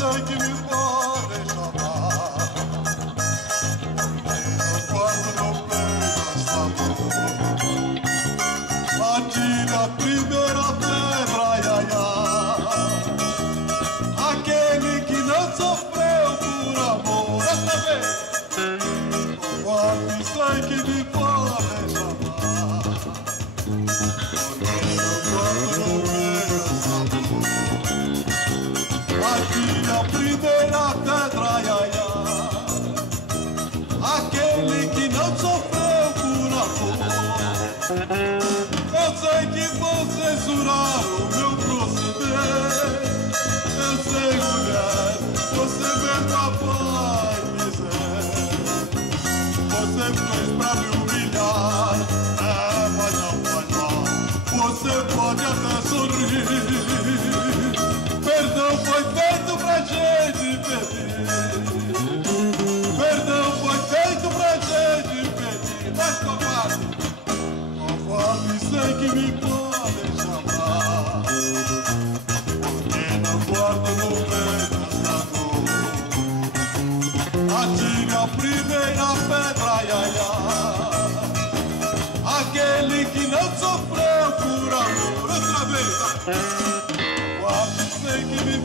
sei que me pode chamar. E no quarto no peito esta dor. Atire a primeira pedra, ai, ai, ai. Aquele que não sofreu por amor. Esta vez. No quarto sei que me pode chamar. E no quarto no peito esta dor. Atire a primeira pedra, ai, ai, ai. Aquele que não sofreu por amor. Eu sei que vou censurar o meu proceder. Eu sei, mulher, você vê papai dizer. Você fez pra me humilhar, mas não faz mal. Você pode até sorrir. Perdão foi feito pra gente pedir. Perdão foi feito pra gente pedir. Mas covarde, covarde sei que me podem chamar. Porque não guardo no meio desta dor. Atire a primeira pedra, ai, ai, ai. Aquele que não sofreu por amor. Outra vez, sei que me